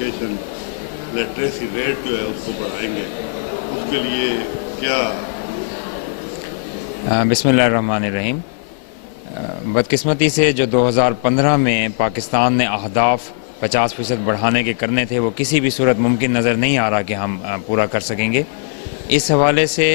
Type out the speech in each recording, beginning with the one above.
Education literacy rate جو ہے اس کو بڑھائیں گے، اس کے لیے کیا؟ بسم اللہ الرحمن الرحیم۔ بدقسمتی سے جو 2015 میں پاکستان نے اہداف 50% بڑھانے کے کرنے تھے، وہ کسی بھی صورت ممکن نظر نہیں آ رہا کہ ہم پورا کر سکیں گے۔ اس حوالے سے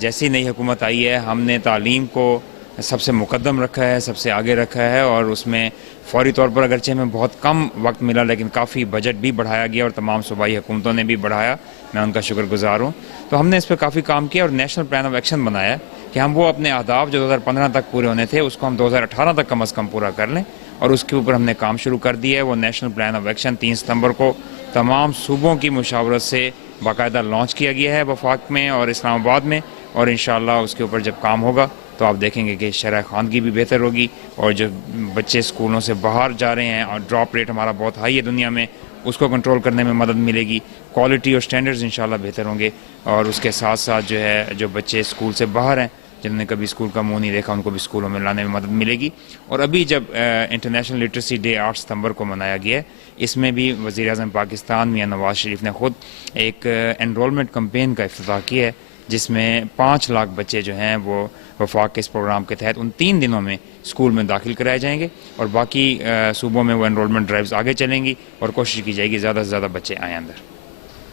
جیسی نئی حکومت آئی ہے، ہم نے تعلیم کو سب سے مقدم رکھا ہے، سب سے آگے رکھا ہے، اور اس میں فوری طور پر اگرچہ ہمیں بہت کم وقت ملا لیکن کافی بجٹ بھی بڑھایا گیا اور تمام صوبائی حکومتوں نے بھی بڑھایا، میں ان کا شکر گزار ہوں۔ تو ہم نے اس پہ کافی کام کیا اور نیشنل پلان آف ایکشن بنایا کہ ہم وہ اپنے اہداف جو 2015 تک پورے ہونے تھے اس کو ہم 2018 تک کم از کم پورا کر لیں، اور اس کے اوپر ہم نے کام شروع کر دیا ہے۔ وہ نیشنل پلان آف ایکشن 3 ستمبر کو تمام صوبوں کی مشاورت سے باقاعدہ لانچ کیا گیا ہے وفاق میں اور اسلام آباد میں، اور انشاءاللہ اس کے اوپر جب کام ہوگا تو آپ دیکھیں گے کہ شرح خواندگی بھی بہتر ہوگی، اور جو بچے اسکولوں سے باہر جا رہے ہیں اور ڈراپ ریٹ ہمارا بہت ہائی ہے دنیا میں، اس کو کنٹرول کرنے میں مدد ملے گی، کوالٹی اور سٹینڈرڈز انشاءاللہ بہتر ہوں گے، اور اس کے ساتھ ساتھ جو ہے جو بچے اسکول سے باہر ہیں جنہوں نے کبھی اسکول کا منہ نہیں دیکھا ان کو بھی اسکولوں میں لانے میں مدد ملے گی۔ اور ابھی جب انٹرنیشنل لٹریسی ڈے 8 ستمبر کو منایا گیا ہے، اس میں بھی وزیر اعظم پاکستان میاں نواز شریف نے خود ایک انرولمنٹ کمپین کا افتتاح کیا ہے، جس میں 5 لاکھ بچے جو ہیں وہ وفاق کے اس پروگرام کے تحت ان 3 دنوں میں اسکول میں داخل کرائے جائیں گے، اور باقی صوبوں میں وہ انرولمنٹ ڈرائیوز آگے چلیں گی اور کوشش کی جائے گی زیادہ سے زیادہ بچے آئیں اندر۔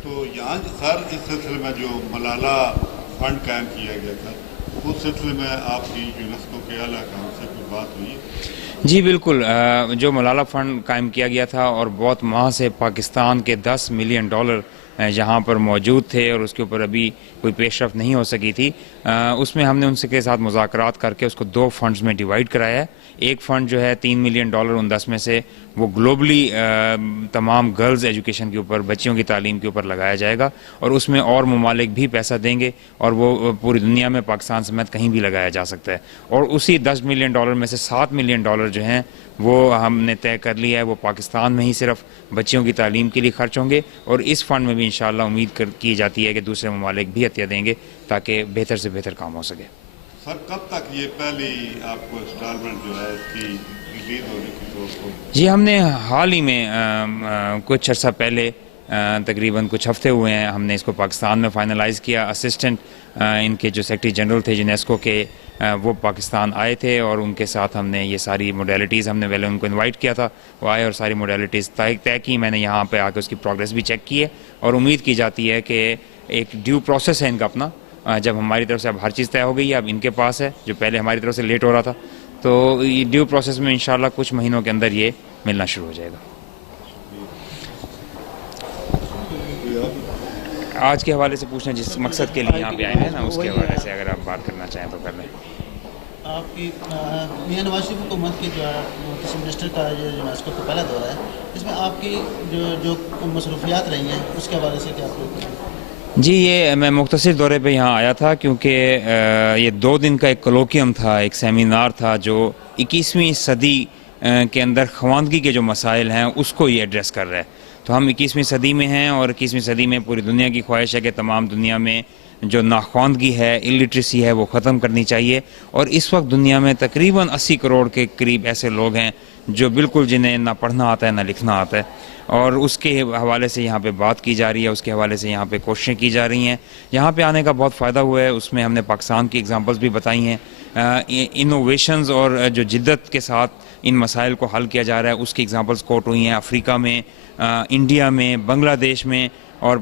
تو یہاں سر اس سلسلے میں جو ملالہ فنڈ قائم کیا گیا تھا، اس سلسلے میں آپ کی یونیسکو کے اعلیٰ کام سے کوئی بات ہوئی؟ جی بالکل، جو ملالہ فنڈ قائم کیا گیا تھا اور بہت ماہ سے پاکستان کے $10 ملین یہاں پر موجود تھے اور اس کے اوپر ابھی کوئی پیش رفت نہیں ہو سکی تھی، اس میں ہم نے ان کے ساتھ مذاکرات کر کے اس کو 2 فنڈز میں ڈیوائیڈ کرایا ہے۔ ایک فنڈ جو ہے $3 ملین ان 10 میں سے وہ گلوبلی تمام گرلز ایجوکیشن کے اوپر، بچیوں کی تعلیم کے اوپر لگایا جائے گا، اور اس میں اور ممالک بھی پیسہ دیں گے اور وہ پوری دنیا میں پاکستان سمیت کہیں بھی لگایا جا سکتا ہے۔ اور اسی $10 ملین میں سے $7 ملین جو ہیں وہ ہم نے طے کر لیا ہے، وہ پاکستان میں ہی صرف بچیوں کی تعلیم کے لیے خرچ ہوں گے، اور اس فنڈ میں بھی انشاءاللہ امید کی جاتی ہے کہ دوسرے ممالک بھی عطیہ دیں گے تاکہ بہتر سے بہتر کام ہو سکے۔ سر کب تک یہ پہلی آپ کو انسٹالمنٹ جو ہے اس کی ریلیز ہونے کی ضرورت ہوگی؟ جی ہم نے حال ہی میں کچھ عرصہ پہلے تقریباً کچھ ہفتے ہوئے ہیں ہم نے اس کو پاکستان میں فائنلائز کیا۔ اسسٹنٹ ان کے جو سیکرٹری جنرل تھے یونیسکو کے، وہ پاکستان آئے تھے اور ان کے ساتھ ہم نے یہ ساری موڈیلٹیز، ہم نے پہلے ان کو انوائٹ کیا تھا، وہ آئے اور ساری موڈیلٹیز طے کی، میں نے یہاں پہ آ کے اس کی پروگریس بھی چیک کی ہے، اور امید کی جاتی ہے کہ ایک ڈیو پروسیس ہے ان کا اپنا، جب ہماری طرف سے اب ہر چیز طے ہو گئی ہے، اب ان کے پاس ہے جو پہلے ہماری طرف سے لیٹ ہو رہا تھا، تو یہ ڈیو پروسیس میں انشاءاللہ کچھ مہینوں کے اندر یہ ملنا شروع ہو جائے گا۔ آج کے حوالے سے پوچھنا جس مقصد کے لیے یہاں پہ آئے ہیں نا، اس کے حوالے سے اگر آپ بات کرنا چاہیں تو کر لیں۔ آپ کی میاں نواز شریف حکومت کی جو ہے کسی منسٹر کا جو یونیسکو کا پہلا دورہ ہے، اس میں آپ کی جو مصروفیات رہی ہیں اس کے حوالے سے کیا آپ؟ جی یہ میں مختصر دورے پہ یہاں آیا تھا کیونکہ یہ 2 دن کا ایک کولوکیم تھا، ایک سیمینار تھا جو 21ویں صدی کے اندر خواندگی کے جو مسائل ہیں اس کو یہ ایڈریس کر رہا ہے۔ تو ہم 21ویں صدی میں ہیں، اور 21ویں صدی میں پوری دنیا کی خواہش ہے کہ تمام دنیا میں جو ناخواندگی ہے، الٹریسی ہے، وہ ختم کرنی چاہیے، اور اس وقت دنیا میں تقریباً 80 کروڑ کے قریب ایسے لوگ ہیں جو بالکل جنہیں نہ پڑھنا آتا ہے نہ لکھنا آتا ہے، اور اس کے حوالے سے یہاں پہ بات کی جا رہی ہے، اس کے حوالے سے یہاں پہ کوششیں کی جا رہی ہیں۔ یہاں پہ آنے کا بہت فائدہ ہوا ہے، اس میں ہم نے پاکستان کی اگزامپلز بھی بتائی ہیں، انوویشنز اور جو جدت کے ساتھ ان مسائل کو حل کیا جا رہا ہے اس کی اگزامپلز کوٹ ہوئی ہیں۔ افریقہ میں، انڈیا میں، بنگلہ دیش میں اور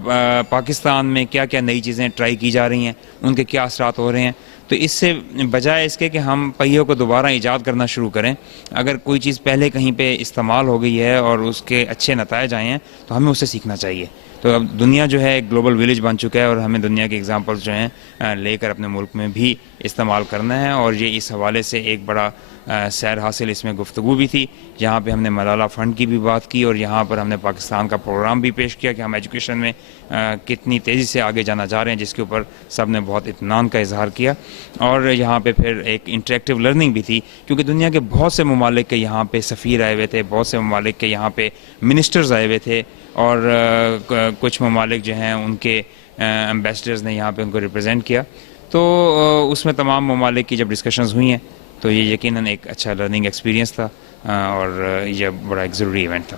پاکستان میں کیا کیا نئی چیزیں ٹرائی کی جا رہی ہیں، ان کے کیا اثرات ہو رہے ہیں۔ تو اس سے بجائے اس کے کہ ہم پہیوں کو دوبارہ ایجاد کرنا شروع کریں، اگر کوئی چیز پہلے کہیں پہ استعمال ہو گئی ہے اور اس کے اچھے نتائج آئے ہیں تو ہمیں اسے سیکھنا چاہیے۔ تو اب دنیا جو ہے ایک گلوبل ویلیج بن چکا ہے، اور ہمیں دنیا کے اگزامپلز جو ہیں لے کر اپنے ملک میں بھی استعمال کرنا ہے، اور یہ اس حوالے سے ایک بڑا سیر حاصل اس میں گفتگو بھی تھی، جہاں پہ ہم نے ملالہ فنڈ کی بھی بات کی، اور یہاں پر ہم نے پاکستان کا پروگرام بھی پیش کیا کہ ہم ایجوکیشن میں کتنی تیزی سے آگے جانا چاہ رہے ہیں، جس کے اوپر سب نے بہت اطمینان کا اظہار کیا۔ اور یہاں پہ پھر ایک انٹریکٹیو لرننگ بھی تھی، کیونکہ دنیا کے بہت سے ممالک کے یہاں پہ سفیر آئے ہوئے تھے، بہت سے ممالک کے یہاں پہ منسٹرز آئے ہوئے تھے، اور کچھ ممالک جو ہیں ان کے ایمبیسڈرز نے یہاں پہ ان کو ریپرزینٹ کیا، تو اس میں تمام ممالک کی جب ڈسکشنز ہوئی ہیں تو یہ یقیناً ایک اچھا لرننگ ایکسپیرینس تھا، اور یہ بڑا ایک ضروری ایونٹ تھا۔